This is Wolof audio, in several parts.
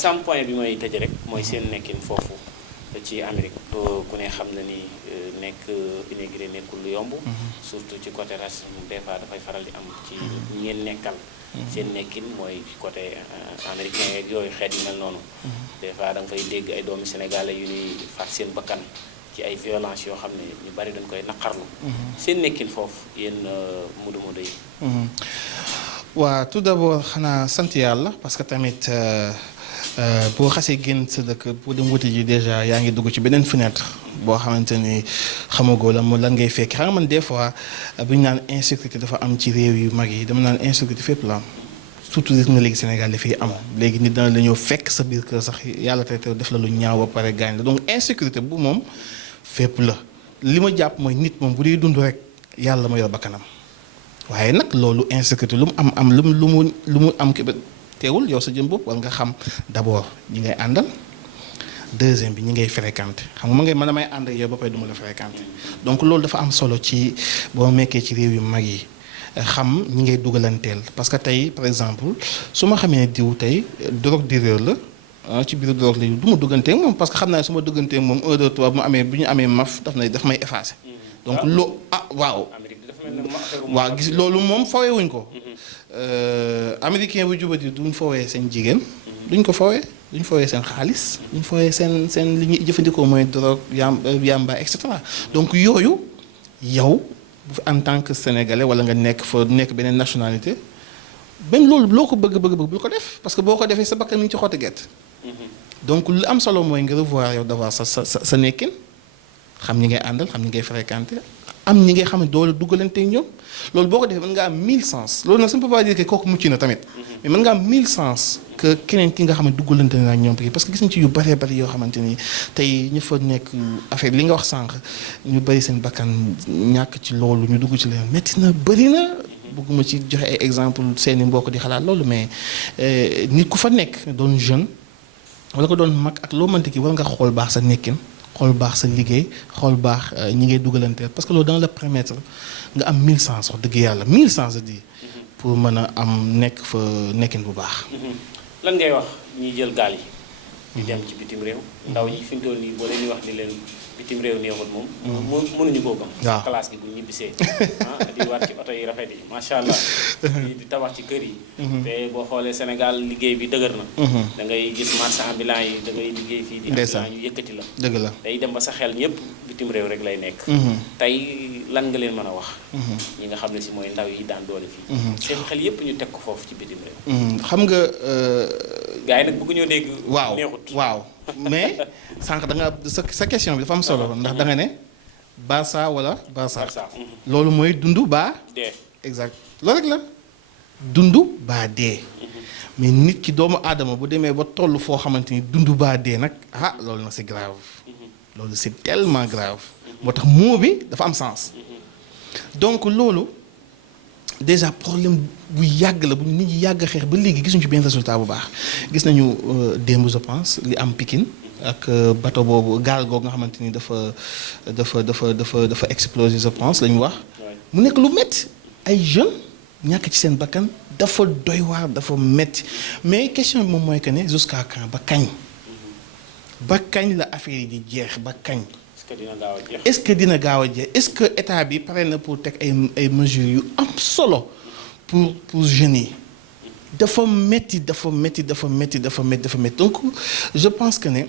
sam point bi may tëj rek mooy seen nekkin foofu ci Amérique ku ne xam na ni nekk immigré nekkul lu yomb surtout ci côté racisme des fois dafay faral di am ci ñeen nekkal seen nekkin mooy côté américain yeeg yooyu xeet yu mel noonu des fois da nga fay dégg ay doomi sénégalais yu ñuy faat seen bakkan ci ay violence yoo xam ne ñu bari dañ koy naqarlu seen nekkin foofu yéen mudu yi waa tout d'abord xanaa sant yàlla parce que tamit boo xasee génn sa dëkk pour dem wuti ji déjà yaa ngi dugg ci beneen fenêtre boo xamante ni xamagoo la mu lan ngay fekk xam nga man des fois bu ñu naan insécurité dafa am ci réew yu mag yi dama naan insécurité fépp la am surtout gis nga léegi Sénégal dafay am léegi nit dana la ñëw fekk sa biir kër sax yàlla tey def la lu ñaaw ba pare gaañ la donc insécurité bu moom fépp la li ma jàpp mooy nit moom bu dee dund rek yàlla ma yor bakkanam waaye nag loolu insécurité lu mu am lu mu am ki teewul yow sa jëm bopp war nga xam d'abord ñi ngay àndal deuxième bi ñi ngay fréquenter xam nga man damay ànd ak yow ba pare du ma la fréquenter donc loolu dafa am solo ci boo nekkee ci réew yu mag yi xam ñi ngay dugalanteel parce que tey par exemple su ma xamee diw tey drogue dealer la ci biir drogue la du ma dugganteeg moom parce que xam naa ne su ma dugganteeg moom 1 2 3 bu ñu amee maf daf may effacer donc waaw waaw gis loolu moom fawee wuñ ko américain bu jubati duñ fawee seen jigéen duñ ko fawee duñ fawee seen xaalis duñ fawee seen li ñuy jëfandikoo mooy drogue yamba et cetera donc yooyu yow en tant que sénégalais wala nga nekk beneen nationalité même loolu loo ko bëgg bul ko def parce que boo ko defee sa bakkan mi ngi ci xotti gerte donc lu am solo mooy nga revoir yow d'avoir sa nekkin xam ñi ngay àndal xam ñi ngay fréquenter am ñi ngay xam ne doole duggalante ñoom loolu boo ko defee mën nga am 1000 sens loolu nag ça ne peut pas dire que kooku mucc na tamit mais mën nga am 1000 sens que keneen ki nga xam ne duggalante na ak ñoom parce que gis nañ ci yu bëree bëri yoo xamante ni tey ñu fa nekk affaire li nga wax sànq ñu bëri seen bakkan ñàkk ci loolu ñu dugg ci leen métti na bëri na bëgguma ci joxe ay exemple seeni mbokk di xalaat loolu mais nit ku fa nekk doon jeune wala ko doon mag ak loo mënti ki war nga xool baax sa nekkin xool baax sa liggéey xool baax ñi ngay dugalante parce que loolu dana la permettre nga am 1000 sens wax dëgg yàlla 1000 sens a di pour mën a am nekk fa nekkin bu baax. lan ngay wax ñiy jël gaal yi. di dem ci bitim réew. ndaw yi fi mu toll nii boo leen di wax ni leen bitim réew neexut moom. mënuñu koo gëm. waaw classe gi bu ñibbisee. di waat ci oto yi rafet yi macha allah. di tabax ci kër yi. te boo xoolee Sénégal liggéey bi dëgër na. da ngay gis marchand ambulant yi da ngay liggéey fii. di ambulant ñu yëkkati la. dëgg la day dem ba sa xel ñëpp bitim réew rek lay nekk. tey lan nga leen mën a wax. ñi nga xam ne si mooy ndaw yi daan doole fii. seen xel yëpp ñu teg ko foofu ci bitim réew. xam nga. gars yi nag bëgg ñoo dégg. neexut waaw mais sànq da nga sa question bi dafa am solo ndax da nga ne Barça wala Barça. loolu mooy dundu baa. dee exact loolu rek la dundu baa dee. mais nit ki doomu aadama bu demee ba toll foo xamante ni dundu baa dee nag loolu nag c'est grave. loolu c'est tellement grave. moo tax mot bi dafa am sens. donc loolu déjà problème bu yàgg la bu nit ñi yàgg xeex ba léegi gisuñu ci benn résultat bu baax gis nañu démb je pense li am Pikine ak bateau boobu gaal googu nga xamante ni dafa exploser je pense la ñu wax. mu nekk lu métti ay jeunes ñàkk ci seen bakkan dafa doy waar dafa métti mais question bi moom mooy que ne jusqu'à quand ba kañ. ba kañ la affaire yi di jeex ba kañ. est-ce que dina gaaw a jeex est-ce que état bi pare na pour teg ay mesures yu am solo pour jeunes yi dafa métti donc je pense que ne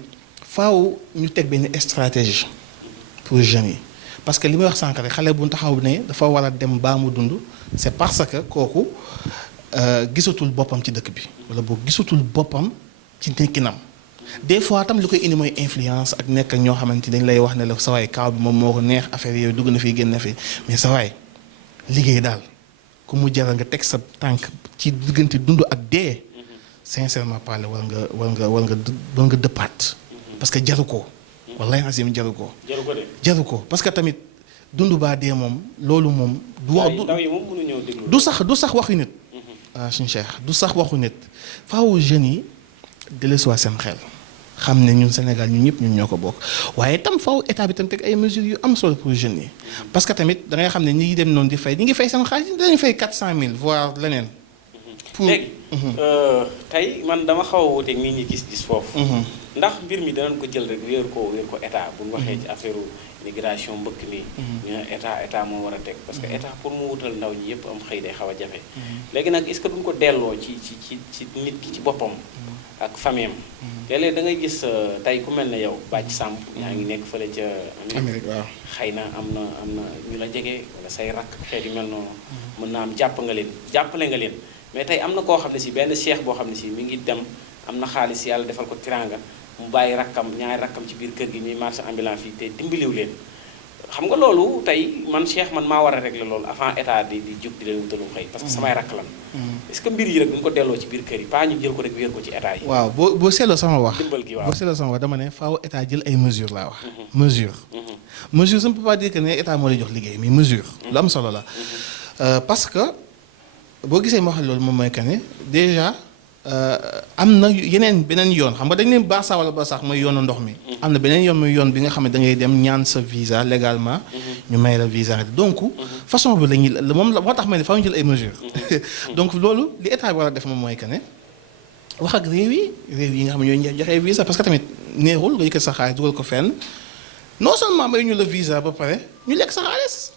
faaw ñu teg benn stratégie pour jeunes yi parce que li may wax sànq rek xale bu taxaw ne dafa war a dem baa mu dund c'est parce que kooku gisatul boppam ci dëkk bi wala boo gisatul boppam ci nekkinam. des fois tam li koy indi mooy influence ak nekk ak ñoo xamante dañ lay wax ne la sa waay kaaw bi moom moo ko neex affaire yooyu dugg na fi génn na fi mais sa waay liggéey daal ku mu jaral nga teg sa tànk ci diggante dund ak dee sincèrement parler war nga dëppaat parce que jaru ko wallahi asim jaru ko parce que tamit dund baa dee moom loolu moom du wax du sax waxu nit suñu Cheikh du sax waxu nit faaw jeunes yi dellusiwaat seen xel xam ne ñun Sénégal ñun ñëpp ñun ñoo ko bokk waaye tam faw état bi tam teg ay mesures yu am solo pour jeunes yi parce que tamit da ngay xam ne ñi dem noonu di fay ñi ngi fay seen xaalis dañuy fay 400000 voire leneen léegi tey man dama xaw a wuteeg nit ñi gis-gis foofu. ndax mbir mi danañ ko jël rek wéer ko état bu ñu waxee ci affaire immigration mbëkk mi. ñu ne état moo war a teg parce que état pour mu wutal ndaw ñi yëpp am xëy day xaw a jafe. léegi nag est-ce que duñ ko delloo ci nit ki ci boppam. ak famille am. léeg-léeg da ngay gis tey ku mel ne yow Bathie Samb yaa ngi nekk fële ca Amérique waaw xëy na am na ñu la jege wala say rakk xeet yu mel noonu. mën naa am jàppale nga leen mais tey am na koo xam ne si benn cheikh boo xam ne si mi ngi dem am na xaalis yàlla defal ko tiranga mu bàyyi ñaari rakkam ci biir kër gi ñuy marché ambulant fii te dimbaliw leen xam nga loolu tey man cheikh man maa war a régler loolu avant état di jóg di leen wutalum xëy parce que samay rakk lan est-ce que mbir yi rek duñ ko delloo ci biir kër yi pas ñu jël ko rek wéer ko ci état yi waaw boo seetloo sama wax dimbal gi waaw boo seetloo sama wax dama ne faaw état jël ay mesures laa wax mesure ça ne peut pas dire que ne état moo lay jox liggéey mais mesure lu am solo la parce que boo gisee ma wax loolu moom mooy que ne déjà am na beneen yoon xam nga dañ leen Barça wala Barsax mooy yoonu ndox mi. am na beneen yoon muy yoon bi nga xam ne da ngay dem ñaan sa visa légalement. ñu may la visa donc. façon bi moom moo tax ma ne faaw ñu jël ay mesures. donc loolu li état bi war a def moom mooy que ne wax ak réew yi nga xam ne ñooy joxe visa parce que tamit neexul nga yëkkat sa xaalis dugal ko fenn non seulement may ñu la visa ba pare ñu lekk sa xaalis.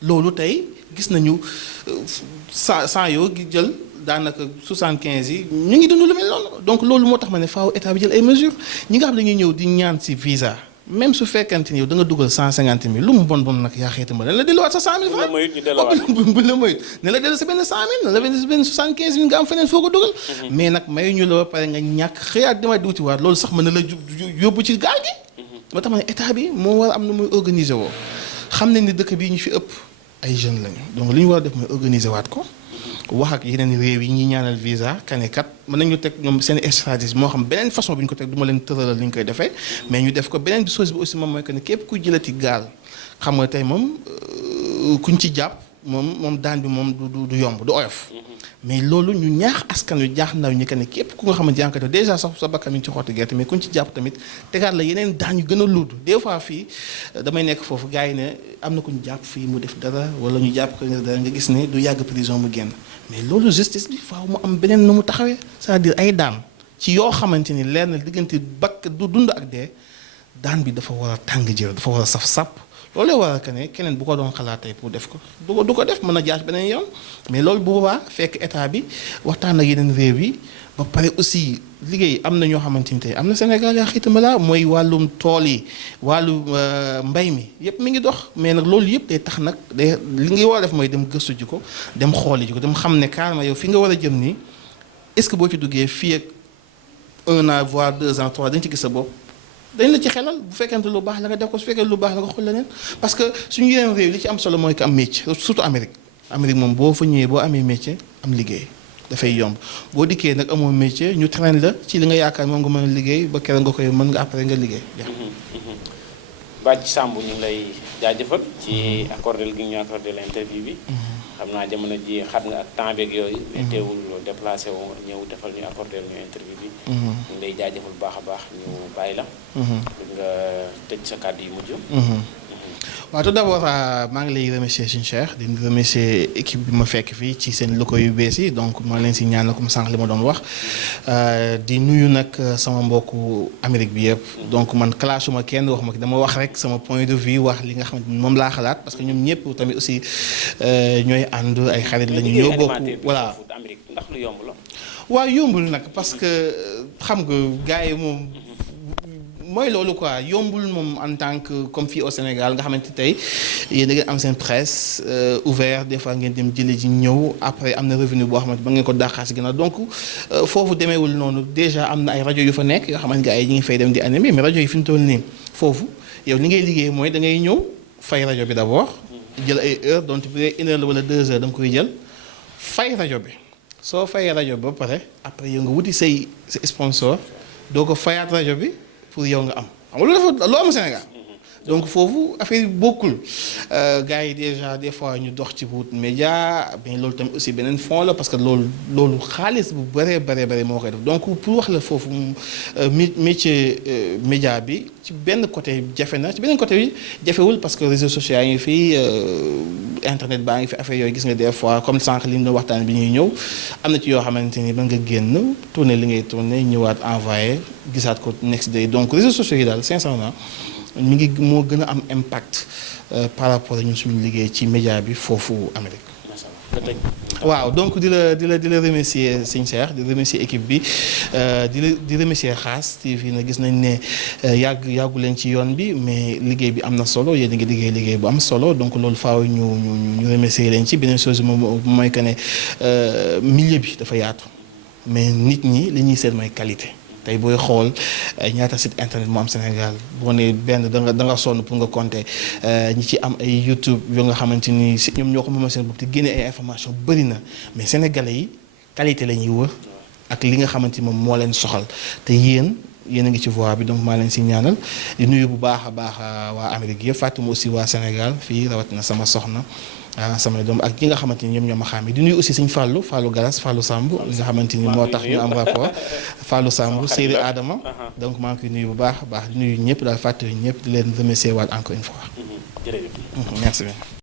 loolu tey gis nañu saa yoo gi jël. daanaka 75 yi ñu ngi dund lu mel noonu donc loolu moo tax ma ne faaw état bi jël ay mesures ñi nga xam ne dañuy ñëw di ñaan ci visa même su fekkente ni yow da nga dugal 150 000 lu mu bon nag yaa xeeti ma dañ la delluwaat sa 100 000 francs bu la moyut ne la dellu sa benn 100 000 ne la benn 75 000 nga am feneen foo ko dugal mais nag mayu ñu la ba pare nga ñàkk xëyaat dama di wutiwaat loolu sax mën na la yóbbu ci gaal gi moo tax ma ne état bi moo war a am na muy organiser woo xam ne ni dëkk bii ñu fi ëpp ay jeunes lañu donc li ñu war a def mooy organiser waat ko wax ak yeneen réew yi ñuy ñaanal visa kanekat mën nañu teg ñoom seen stratégie moo xam beneen façon bi ñu ko teg du ma leen tëralal li ñu koy defee mais ñu def ko beneen chose bi aussi moom mooy que ne képp ku jëlati gaal xam nga tey moom kuñ ci jàpp moom daan bi moom du yomb du oyof mais loolu ñu ñaax askan wi jaax ndaw ñi que ne képp ku nga xam ne jànkate déjà sax sa bakkan mi ngi ci xottu gerte mais kuñ ci jàpp tamit tegaat la yeneen daan yu gën a luudu des fois fii damay nekk foofu gars yi ne am na ku ñu jàpp fii mu def dara wala ñu jàpp ko dara nga gis ne du yàgg prison mu génn mais loolu justice bi faaw mu am beneen nu mu taxawee c'est-à-dire ay daan ci yoo xamante ni leer na diggante du dund ak dee daan bi dafa war a tàng jër dafa war a saf sàpp loolu lay waral que ne keneen bu ko doon xalaat tey pour def ko du ko def mën a jaar beneen yoon mais loolu bu boobaa fekk état bi waxtaan ak yeneen réew yi ba pare aussi liggéey am na ñoo xamante ni tey am na Sénégal yaa xiitama la mooy wàllum tool yi wàllu mbay mi yépp mi ngi dox mais nag loolu yëpp day tax nag day li nga war a def mooy dem gëstu ji ko dem xooli ji ko dem xam ne carrément yow fi nga war a jëm nii est-ce que boo ci duggee fii ak 1 an voire 2 ans 3 dañ ci gis sa bopp dañ la ci xelal bu fekkente lu baax la nga def ko su fekkee lu baax la nga xool leneen parce que suñu yeneen réew li ci am solo mooy que am métier surtout Amérique moom boo fa ñëwee boo amee métier am liggéey dafay yomb boo dikkee nag amoo métier ñu traîne la ci li nga yaakaar moom nga mën a liggéey ba keroog nga koy mën nga après nga liggéey. Bathie Samb ñu ngi lay jaajëfal ci accordé gi ñu accordé l'interview bi. xam naa jamono ji xat nga ak temps beeg yooyu. mais teewul déplacé wu ñëw defal ñu accordé ñu interview bi. ñu ngi lay jaajëfal bu baax a baax ñu bàyyi la. nga tëj sa kàddu yu mujj. waaw tout d'abord maa ngi lay remercier suñu Cheikh di remercier équipe bi ma fekk fii ci seen locaux yu bees yi donc maa leen si ñaan comme sànq li ma doon wax di nuyu nag sama mbokku Amérique bi yëpp donc man clashuma kenn wax ma dama wax rek sama point de vue wax li nga xam ne moom laa xalaat parce que ñoom ñëpp tamit aussi ñooy ànd ay xarit lañu ñoo bokk voilà ndax lu yomb la waaw yombul nag parce que xam nga gars yi moom mooy loolu quoi yombul moom en tant que comme fii au Sénégal nga xamante tey yéen da ngeen am seen presse ouvert des fois ngeen dem jële ji ñëw après am na revenu boo xamante ba ngeen ko dàqaas ginnaaw donc foofu demeewul noonu déjà am na ay rajo yu fa nekk yoo xamante gars yi ñu ngi fay dem di animer mais rajo yi fi ñu toll nii foofu yow li ngay liggéey mooy da ngay ñëw fay rajo bi d'abord jël ay heure donc bu dee 1 heure wala 2 heures da nga koy jël fay rajo bi soo fayee rajo bi ba pare après yow nga wuti say sponsor doo ko fayaat rajo bi pour yow nga am xam nga loolu dafa loo am Sénégal donc foofu affaire yi bokkul gars yi déjà des fois ñu dox ci wut média mais loolu tamit aussi beneen fond la parce que loolu xaalis bu bëree moo koy def donc pour wax la foofu métier média bi ci benn côté jafe na ci beneen côté bi jafewul parce que réseaux sociaux yi ngi fii internet baa ngi fi affaire yooyu gis nga des fois comme sànq li ñu doon waxtaan bi ñuy ñëw am na ci yoo xamante ni mën nga génn tourner li ngay tourner ñëwaat envoyé gisaat ko next day donc réseaux sociaux yi daal sincèrement mi ngi moo gën a am impact par rapport ak ñun suñu liggéey ci média bi foofu Amérique. waaw donc di la remercier sëñ Cheikh di remercier équipe bi di remercier Xaas TV na gis nañ ne yàggu leen ci yoon bi mais liggéey bi am na solo yéen a ngi liggéey bu am solo donc loolu faaw ñu remercier leen ci beneen chose moom mooy que ne milieu bi dafa yaatu mais nit ñi li ñuy seet mooy qualité. tey booy xool ñaata site internet moo am Sénégal boo nee benn da nga sonn pour nga compter ñi ci am ay YouTube yoo nga xamante ni si ñoom ñoo ko moom seen bopp te génne ay information bëri na mais sénégalais yi qualité la ñuy wër ak li nga xamante ni moom moo leen soxal te yéen a ngi ci voie bi donc maa leen si ñaanal di nuyu bu baax a baax waa Amérique yëpp fàttuma aussi waa Sénégal fii rawatina sama soxna. sama doom ak ñi nga xamante ni ñoom ñoo ma xam di nuyu aussi sëñ Fallou Galas Fallou Samb li nga xamante ni moo tax ñu am rapport Fallou Samb Seydi Adama donc maa ngi koy nuyu bu baax a baax di nuyu ñëpp daal fàttali ñëpp di leen remercier waat encore une fois. jërëjëf. merci bien.